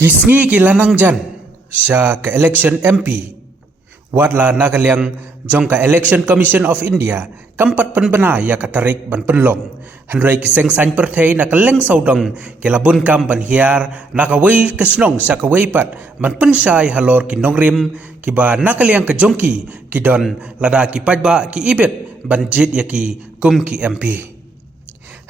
Kisngi kilanang jan sya ke election MP watla nagaliang jong ka Election Commission of India kampat penbena ya katarik ban penlong hanrei kiseng san perthei na kaleng saudang kelabun kam ban hiar nakawei kesnong sa kawei pat ban pensai halor kinongrim kiba nakaliang ke jongki kidon lada ki pajba ki ibet ban jit ya ki kum ki MP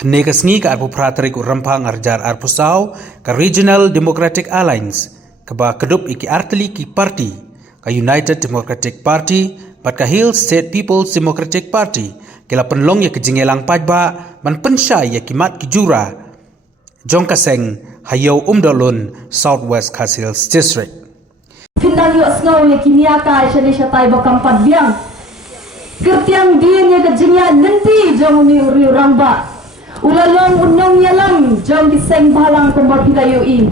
Hne kasngi ka arpu pratrik rampang arjar arpusau ka Regional Democratic Alliance kaba kedup iki arteli ki party ka United Democratic Party pat ka Hill State People's Democratic Party kila penlong ya kejingelang pajba ban pensyai ya kimat ki jura jong kaseng hayau umdolun Southwest Khasi Hills District Kindang yuk snow ya kiniaka shani shatai bakam padbiang Kertiang din ya kejingya nanti jong ni uri ramba Ulalong unong yalam jom kiseng balang kumbar hidayoi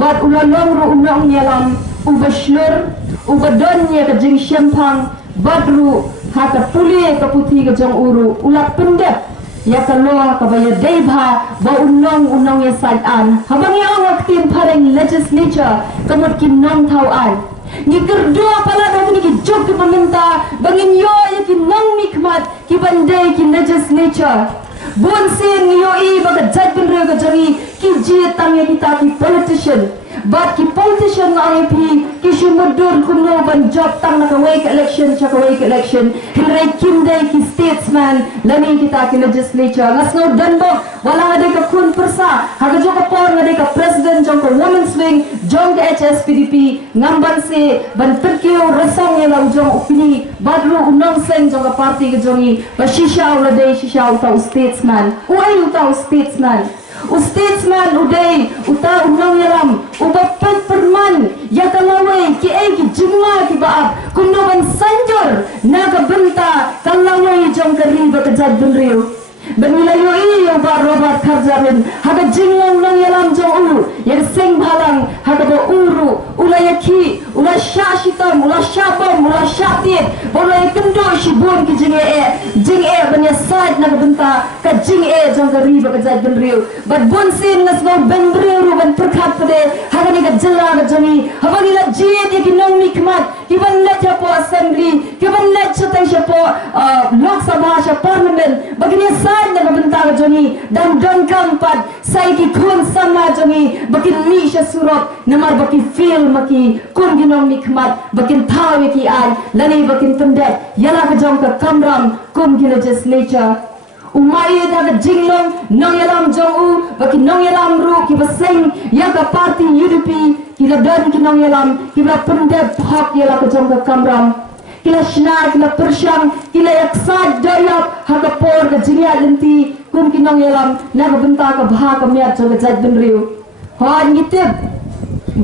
Bat ulalong ru unong yalam Ubashlur Ubadon ya kejing syempang Badru haka puli kaputi kejong uru Ulat pendek Ya kaloa kabaya debha Ba unong ya sadan Habang ya awak tim pareng legislature Kamut kinong tauan Ni kerdoa pala dah ni jog ke pemerintah Bangin yo ya kinong mikmat Ki bandai ki legislature Bonsin yoi baga judgment rega jangi ki jitang ya kita ki politician but ki politician na IP ki shumadur kuno ban job tang na kawai ke election hinrai kindai ki statesman lani kita ki legislature ngasno danbo wala ngade ka kun persa haga joka por ngade ka president jong ka women's wing jong ka HSPDP ngamban se ban terkio rasang ya lau jong opini badru unong seng jong ka party ke jongi ba shisha ula dei shisha uta statesman uai uta statesman statesman uday uta unong yalam ubapet perman ya kalawai ki ai ki jingma ki baab kuno ban sanjur naga benta kalawai jong ka riba ka jad benriu Benilayo iyo ba Robert Karjarin haga jinglang nang yalam jong ulu ya seng balang haga ba uru ulayaki ula syashitam ula syabam ula syatit boleh kendo shibun ki jing e banya side na benta ka jing e jong ka riba ka jad benriu but bonsin nas no ben briu ban perkat pade haga ni ka jela ka jongi haga ni la jit ya kinong nikmat kiban la japo assembly kiban la chatai japo lok sabha sha parliament bagini na benta ka jongi dan don kampat sai ki kun sama jongi bakin mi sha surop namar baki feel maki kun ginong nikmat bakin tawi ki ai lani bakin pendek yala ka jong ka kamram kum ki legislature umai da ka jinglong nong yalam jong u bakin nong yalam ru ki baseng ya ka party UDP ki la don ki nong yalam ki la pendek hak yala ka jong ka kamram kila shnar kila persyam kila yaksad doyap haka por ka jingya lenti kum kinong yalam na ka benta ka bha ka miat jong ka jad benriu han ngitip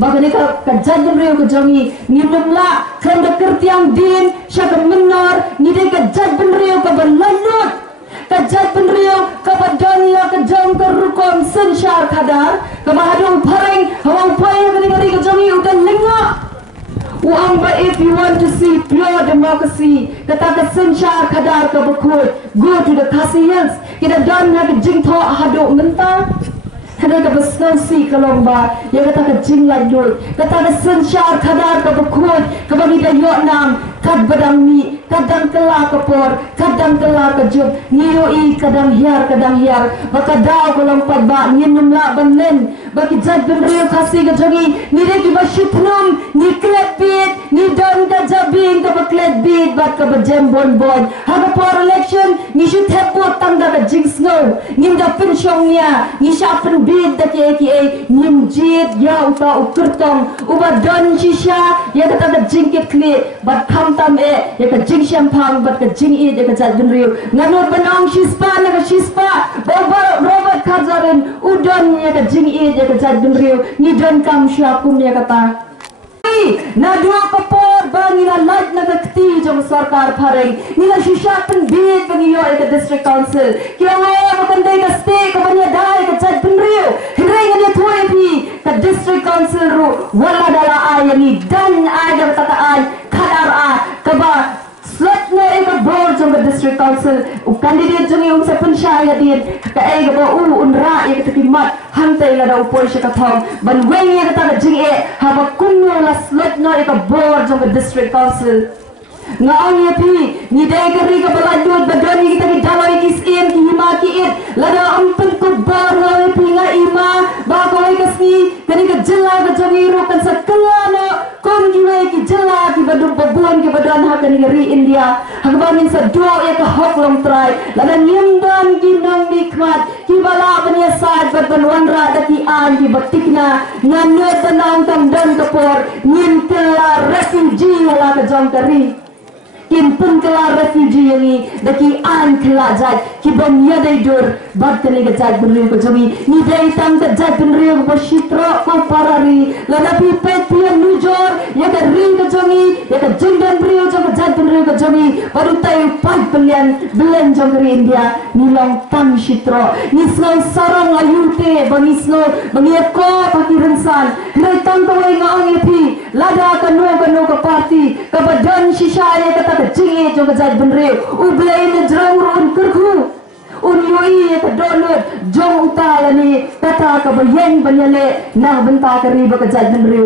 bagani ka jad benriu ka jongi ngimla khanda kertiang din sya ka menor ngide ka jad benriu ka banlanut ka jad benriu ka badan la ka jong ka rukom sensyar khadar ka mahadung pareng hawang paya ngari ka jongi udan lenga Uang ba if you want to see pure democracy, kata ka sensyar kadar ka bakut, go to the Khasi Hills. Kita don na ka jing tho haduk menta. Kada ka basno si kalong ba, ya kata ka jing lai doi. Kata ka sensyar kadar ka bakut, ka bagi da yok nam, kad badang mi, kadang kela ka por, kadang kela ka jub, ngiyoi kadang hiar, baka daw kalong padba, nginum la banlen, bagi jad benriu Khasi ka jongi, nire ki basyutnum, ni klepit, ni don ka jabing ka baklet bit, bat ka bajem bon, haga por election, ni should have put tangda ka jing snow, ngim da pensyong niya, ni syapen bit da ki ngim jit, ya uta ukertong, uba don shisha, ya kata ka jingkit klit, bat kamtam ya ka jing syampang, bat ka jing ya ka jad benriu, nganur benong shispa, na ka shispa, Robert Karjarin, udon ya ka jing ya ka jad benriu, ni don kam syakum ya kata. Na dua papor bangi na light na kakti jong sarkar pareng nila shishapan bid bangi yo ka district council kaya nga makandai ka stay ka banya dai ka jad benriu hinray nga niya tuwai pi ka district council ru wala dala ay ni dan ay ka tataan kadar ka ba slot na ka board jong ka district council Council candidate jong sa pensyaya din kaay ga ba unra ya katimat hantay la daw por siya kathong banweng ya kata jing haba kunyo la slot no ka board jong district council nga ang yapi ni day kari ka baladod badani kita ki dalay kis ki hima ki lada ampun ko bar nga pinga ima ba ko ay kasi kani ka jela ka jangiro kan sa kalana kom gilay ki jela ki badung babuan ki badan ha kani ri India hagbamin sa do ya ka hok long try lada nyamdan ki nang nikmat ki bala banya sad badban ra da ki an ki batikna nganot tanang tam dan kapor nin kala refugee la ka jang kari kim pun kala refugee yang daki an kala jaj ki bom ya dai dur bad kali ga jaj benri ko jami ni dai tam ka jaj benri ko shitra ko parari lana pi pet pi nujor ya ka ring ka jami ya ka jingdan brio jam jaj benri ko jami baru tai pai pelian belen jongri India ni long tam shitra ni slow sarang ayute bani slow bani ko pakiransan dai tam ko nga ang pi lada kanu ka party ka badan shishaya ka jinge jong jaj benre ublay na jrawron kurku unyoi ka donut jong utala ni kata ka bayeng banyale na benta ka riba ka jaj benre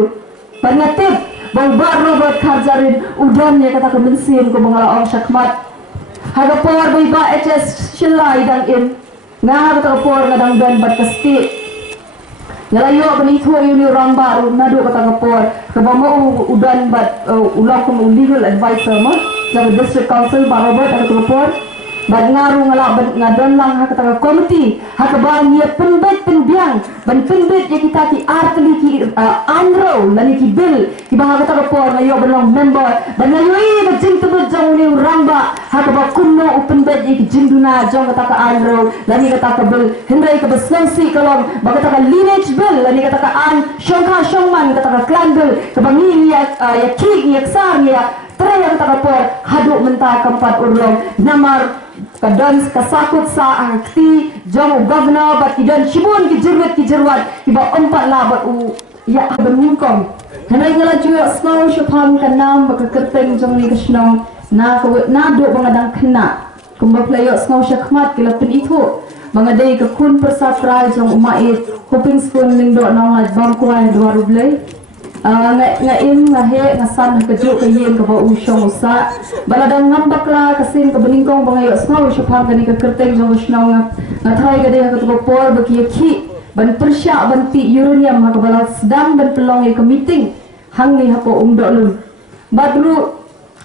pangatip bang bar robot kharjarin udan ne kata ka mensin ko mangala ong syakmat haga por bay ba HS shilai dang in nga kata ka por ngadang dan bat kasti ngalayo bani tho yuni orang baru nado kata ka por ka bamo udan bat ulang ko legal advisor mo sa district council barobot at report bad ngaru ngadon lang ha kata komiti ha ka ba niya penbet penbiang ban penbet ya kita ki artli ki anro lani ki bill ki ba kata report ngayo belong member dan ngayo ba jing tu jong ni ramba ha ka ba kunno penbet ya ki jinduna jong kata ka anro lani kata ka bill hindai ka baslasi kalom ba kata ka lineage bill lani kata ka an shongka shongman kata ka clan bill ka ba ni ya ki ya sar ya tera yang tak apa haduk mentah keempat urlong namar kadang kasakut sa akti jong governor bat kidan shibun ki jerwat ki ba empat la bat u ya benungkong hanai ngala juga snow shapam kanam ba kerteng jong ni kasnong na do bangadang kena kumba playo snow shakmat kila pin itu bangadai ke kun persapra jong umait hoping spoon ning do nang bangkuan 2 ruble ngaim ngahe ngasan kejuk ke yen ke bau usyong usa baladang ngambak la kasin ke beningkong bangayo snow syapam gani ke kerteng jong snow ngathai gade ke tu por baki ki ban persya ban ti uranium ha ke balad sedang ban pelong ke meeting hang ni ha ko umdo lun badru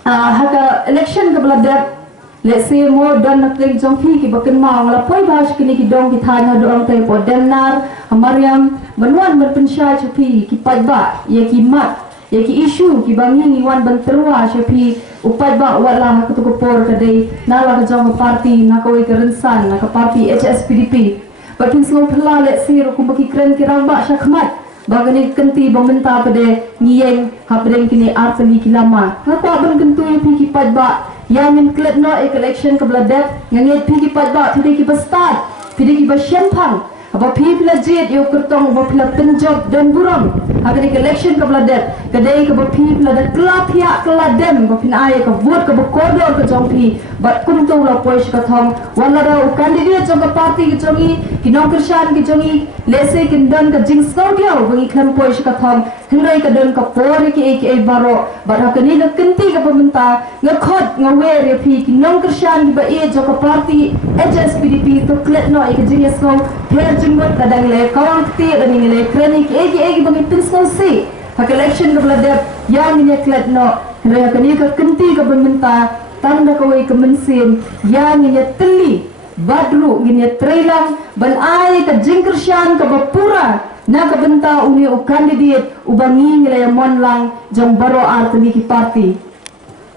ha ke election ke baladat let's say mo dan nakleng jong phi ki bakin ma ngala poi bas kini ki dong ki thana do ang tay po dennar mariam banwan berpensyai chapi ki padba ya ki mat ya ki issue ki bangi ni wan banterwa chapi upai ba wala ka to por ka dei nala ka jong party na ko ke rensan na ka party HSPDP bakin slow phla let's say ro kumbaki kren ki ramba syakmat bagani kenti bamenta pade ngiyeng hapdeng kini artli kilama ha pa ban kentu pi ki padba yang include no election ke beladat yang ini pergi pada tidak kita start tidak kita syampang apa pergi pelajit yo kertong apa pelajit penjob dan buram agar election ke beladat kedai ke pergi beladat kelap pihak keladem ke pinai ke vote ke berkodor ke jompi bat kuntung la pois ke thong wala da kandidat jong ke parti ke jongi kinong kersan ke jongi lese kindan ke jing snow dia bangi klan pois ke thong hindai ke dan ke por ke baro bat hakani le kenti ke pemerintah ngkhot ngawer ya pi kinong kersan ba e jong ke parti HSPDP to klet no ke jing snow her jinggot kadang le kawang ti dan ni le krenik egi bangi pinsno si hak election ke beladat yang ni klet no hindai hakani ke kenti ke pemerintah tanda kawai kemensin yang ini teli badru ini trailang ban ai ke jingkersyan ke bapura na ke benta uni u kandidat ubangi nilai monlang jong baro artli ki parti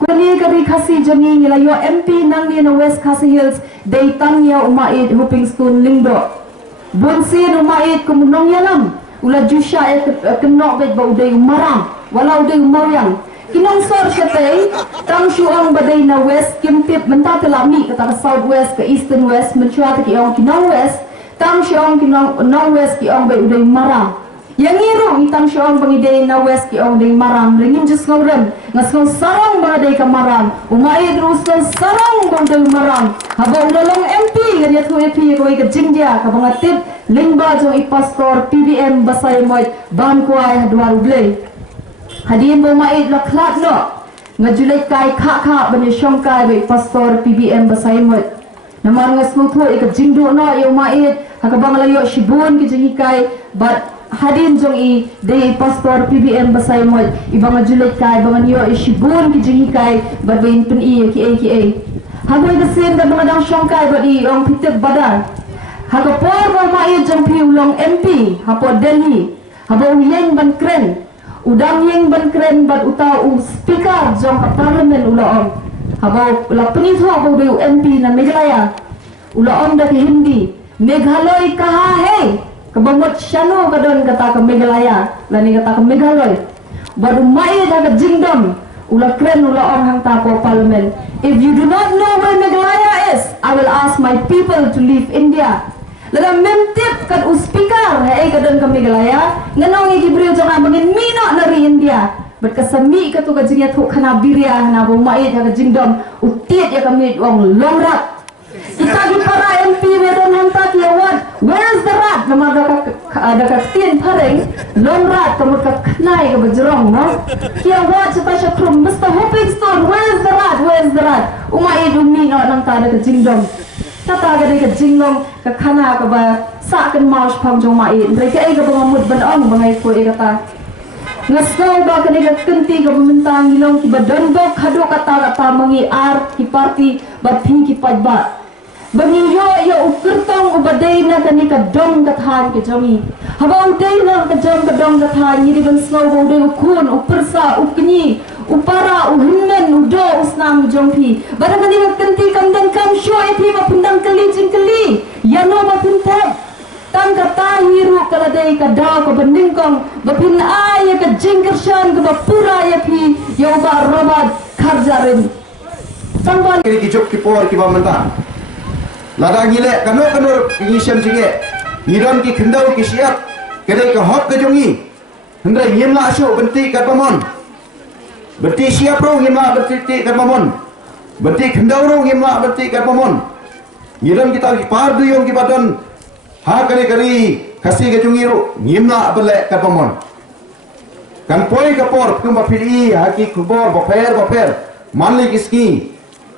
kuni ke khasi jongi nilai yo MP nang ni na West Khasi Hills dei tangya umait hoping spoon lingdo bonsin umait kumunong yalam ula jusha kenok bet ba udai marang wala udai moyang kinong sor katay tang syuang baday na west kimtip menta telami kata south west ke eastern west mencuat ki ong kinong west tang syuang kinong west ki ong bay uday marang Yang irong itang syong bangiday na west ki ong ding maram ringin just ngawren ngasong sarang bangaday ka maram umay drus ng sarang bangaday maram habang lalong MP ganyan ko EP ko ka jingja ka bangatid lingba jong ipastor PBM basay moy ban ko ay hadwar blay hadin mo mait laklat no ngajulay kay kha bani syong kay ba ipastor PBM basay moy namar ngas mo to ka jingdo no yo mait hakabang layo shibun ki jingi kay but hadin jong i day pastor PBM basay mo ibang julit kay bangan yo ishibun kijingi kay badbain pun i ki hagoy gasin da mga dang syong kay badi ong pitik badar hagapor mo mai jong piulong MP hapo Delhi habo yeng ban kren udang yeng ban kren bad utaw u speaker jong ka parliament ulaom habo la penitho habo do MP na Meghalaya ulaom da ki Hindi Meghalaya kaha hey kabamot syano kadon kata ke Meghalaya lani kata ke Meghalaya baru mai dah jingdom ula kren ula orang hang tapo parliament. If you do not know where Meghalaya is, I will ask my people to leave India. Lada memtip kat speaker hai kadon ke Meghalaya nganong igibril jangan bangin mina nari India berkasami katu ka jingia thuk khana biria na bo mai dah jingdom utiet ya kami wong longrat kita di para MP wedon hantar ki award where is the rat nama ada ka tin pareng long rat kamu ka knai ka bajrong no ki award sa syakrum Mr. Hopping Stone where is the rat umai dumi no nang ta ka jingdom tata ka ka jingdom ka khana ka ba sa kan maus phang jong mai mereka ai ka bangamut ban ong bangai ko ai kata ngasko ba ka ka kenti ka bumintang ilong ki badon bo khado kata mangi ar ki party ba phi ki pajba Bagi yo ukertong ubaday na kani ka dong kathan ke jongi. Habang day na ka dong kathan yiri ban snow uday ukun upersa ukni upara uhinmen udo usnam jongpi. Barang kani ka kanti kamdan kam show epi mapundang kali jingkali. Yano mapintap. Tang kata hiru kaladay ka daw ka bandingkong bapin ay ka jingkershan ka bapura epi yo ba robad karjarin. Tangban kini kijok kipor kibamanta. Lada ngile kano pengisam jinge ngiram ki kendau ki siap kedai ke hot ke jongi hendai ngimla asu benti kat pamon benti siap ro ngimla benti kat pamon benti kendau ro ngimla benti kat pamon ngiram kita ki par du yong ki badan ha kari kasih ke jongi ro ngimla bele kat pamon kan poi ka por kum bapili ha ki kubor baper manlik iski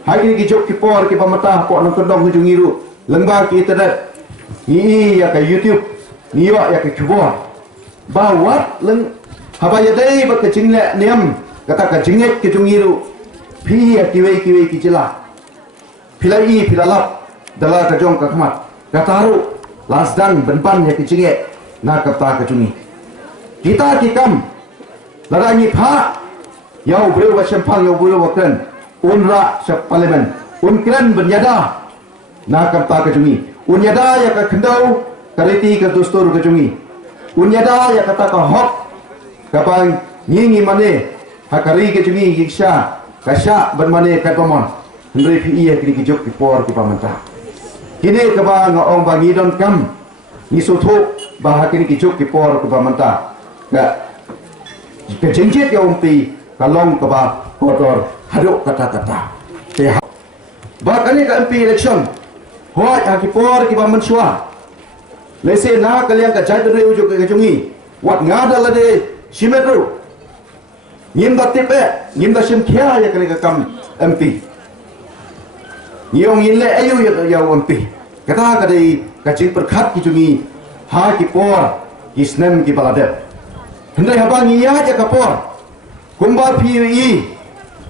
hari ki jok ki por ki pamata po nang kedong hujung iru lengba ki internet ni ya ka YouTube ni ya ka kubor bawat leng habaya dai ba ka jingle niam kata ka jingek ki jung iru phi ya kiwe ki jela pilai pilalap dala ka jong ka khamat ka taru lasdan benpan ya ki jinge na ka ta ka jungi kita ki kam lada ni pha yau breu wa sempang yau breu wa ken unra sa parlimen unkran benyada na kapta ka jungi unyada ya ka khendau kariti ka dustur ka jungi unyada ya kata ka hok kapang nyingi mane hakari ka jungi yiksha kasha ban mane ka pamon hendri pi ya kini kijok ki por ki pamanta kini ka ba ngong ba ngidon kam ni sotho ba hakini kijok ki por ki pamanta ga ka jengjet ya umpi kalong ka ba kotor haduk kata-kata bahkan ni ka MP election hoi haki por ki ba mensua lese na kalian ka jai dre ujuk ka jungi wat ngada lade simetru ngim da tipe ngim da sim khia ya kali ka kam MP yong ile ayu ya MP kata ka dei ka cing perkhat ki jungi ha ki por isnem ki balade hendai habang iya ya ka por kumba PUE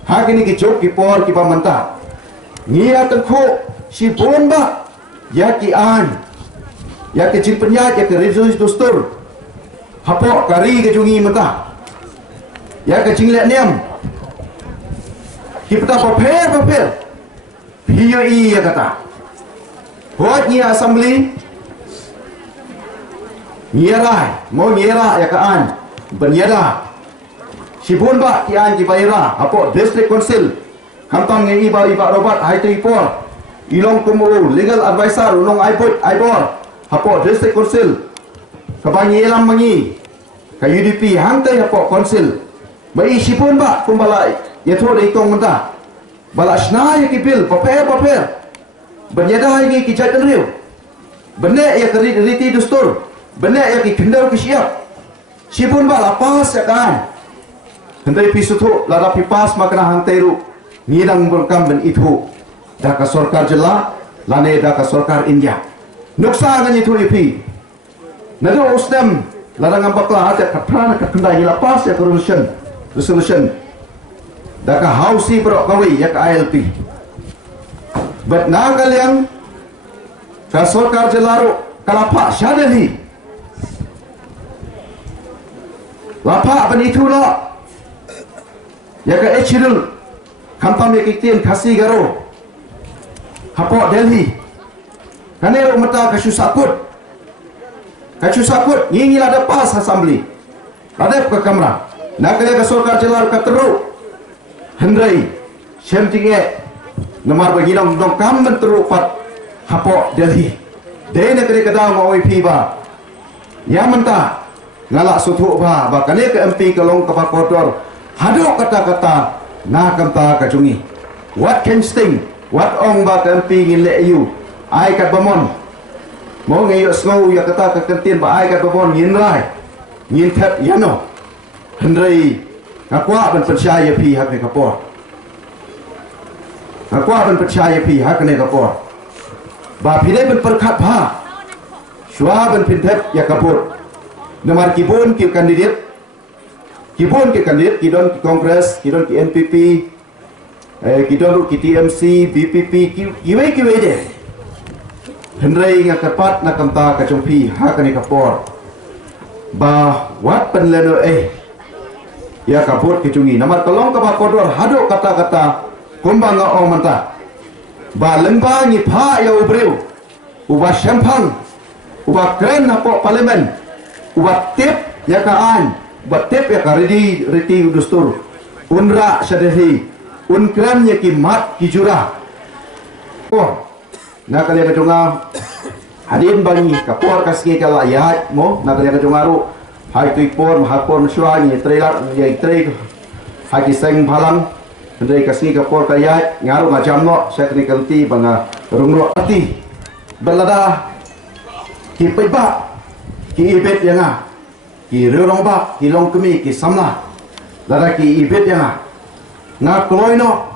hakini ki jok ki por ki pamanta ngia tengko si bomba ya ki an ya ki cipenya ya ki rezus dustur hapo kari ke jungi mata ya ki cingle niam ki peta paper PUE ya kata hot ngia assembly ngira mau ngira ya ka an benyada Sibun ba kian ki baira apo district council kamtang ngi iba robat hai tu ipor ilong kumu legal advisor ulong aibor apo district council kabanyi elam mangi ka UDP hang tay po konsil bai sipun ba kumbala ya tho dei tong menta bala sna ya ki bil paper benyada hai ki jatan riu bene ya kari riti dustur bene ya ki kendal ki siap sipun ba lapas ya kan hendai pisutu lada pipas makna hang teru ngidang berkam ben itu dah ka sarkar jela lane dah ka sarkar India nuksa ngani itu ipi nado usdam lada ngambakla hati katrana katundai lapas ya resolution dah ka hausi pro kawi ya ka ILP bet na kalian ka sarkar jelaru kalapa syadali lapa ben itu no ya ka echirul kampam ya kitien kasih garo hapo Delhi kanero mata kasusakut ngingi lada pas assembly lada ke kamera nakale ka sarkar jelar ka teru hendrai syamtinge namar baginong dong kam teru pat hapo Delhi de nakale ka daw mo pi ba ya menta ngala sutu ba kane ke MP kalong ka kotor hado kata-kata na kamta kajungi what can sting what ong ba kampi ngin le you ai kat bamon mo ngi yo snow ya kata ka kantin ba ai kat bamon ngin rai ngin thet yano hendrai akwa ban percaya pi hak ne kapor akwa ban percaya pi hak ne kapor ba pi ban perkat ba shwa ban pinthet ya kapur nomor kibun ki kandidat kidon ki Kongres, kidon ki NPP, kidon ki TMC, BPP, kiwe deh. Hendrai nga kapat na kamta kacungpi hakani kapor. Ba wat penleno ya kapur kicungi. Namar tolong ka kodor hado kata-kata kumbang nga ong manta. Ba lengba ngi pha ya ubreu. Uba syampang. Uba kren na po parlemen. Uba tip ya kaan. Batep ya karedi reti dustur unra sadehi unkram ya ki mat ki jurah oh na kali ka jonga hadin bangi kapor kaski kala ya mo na kali ka jongaru hai tu por mahapor msyani trailer ya trei hai ki seng phalang ndai kaski kapor kaya ngaru ngajam no technical ti banga rungro ati balada ki paiba ki ibet yang ki rurong ba ki long kemi ki samna lada ki ibet yang nga kloy no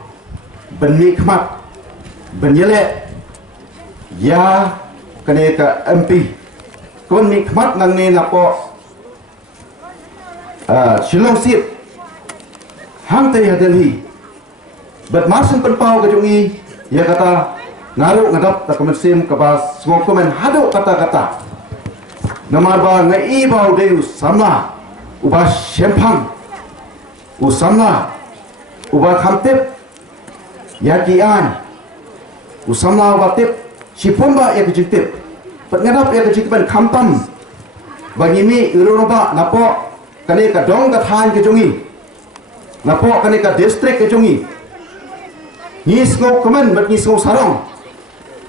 ben mi khmat ben yele ya kane ka MP kon mi khmat nang ne na po shilong sip hang te ya Delhi bet masun pen pau ka jungi ya kata ngaru ngadap ta komersim ka bas smok komen hado kata-kata namar ba ngai bau de samna uba shempang usamna uba khamtep yakian usamna uba tep sipomba ya kejitep pengadap ya kejitep khampam bagi mi uroba napo kane ka dong ka than ke jungi napo kane ka district ke jungi nisgo komen bat nisgo sarong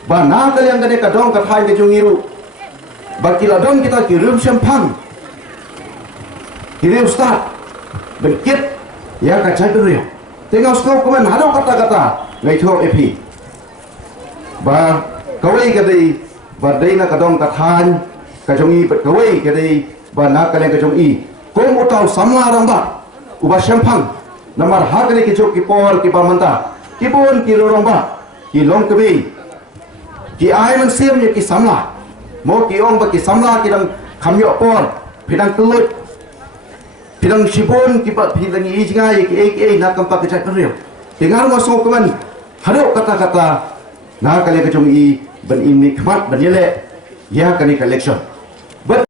ba na kalian kane ka dong ka than ke jungi ru bagi ladong kita kirim sempang kirim ustad berkit ya kacai beri tinggal sekau komen hado kata-kata ngai tho epi ba kawai kadai badai na kadong kathan kajongi bet kawai kadai ba na kalen kajongi kom utau samla ramba uba sempang namar hakane ki chok ki por ki pamanta ki bon ki loromba ki long kebi ki ai man sim ye ki samla mo ki ong ba ki samla ki dang khamyo por pidang tulut pidang sibon ki pa pidang ijinga ki na kam pa ki chat rio tingal mo so kaman hado kata-kata na kale ka jong i ban imi khmat ban yele ya kani collection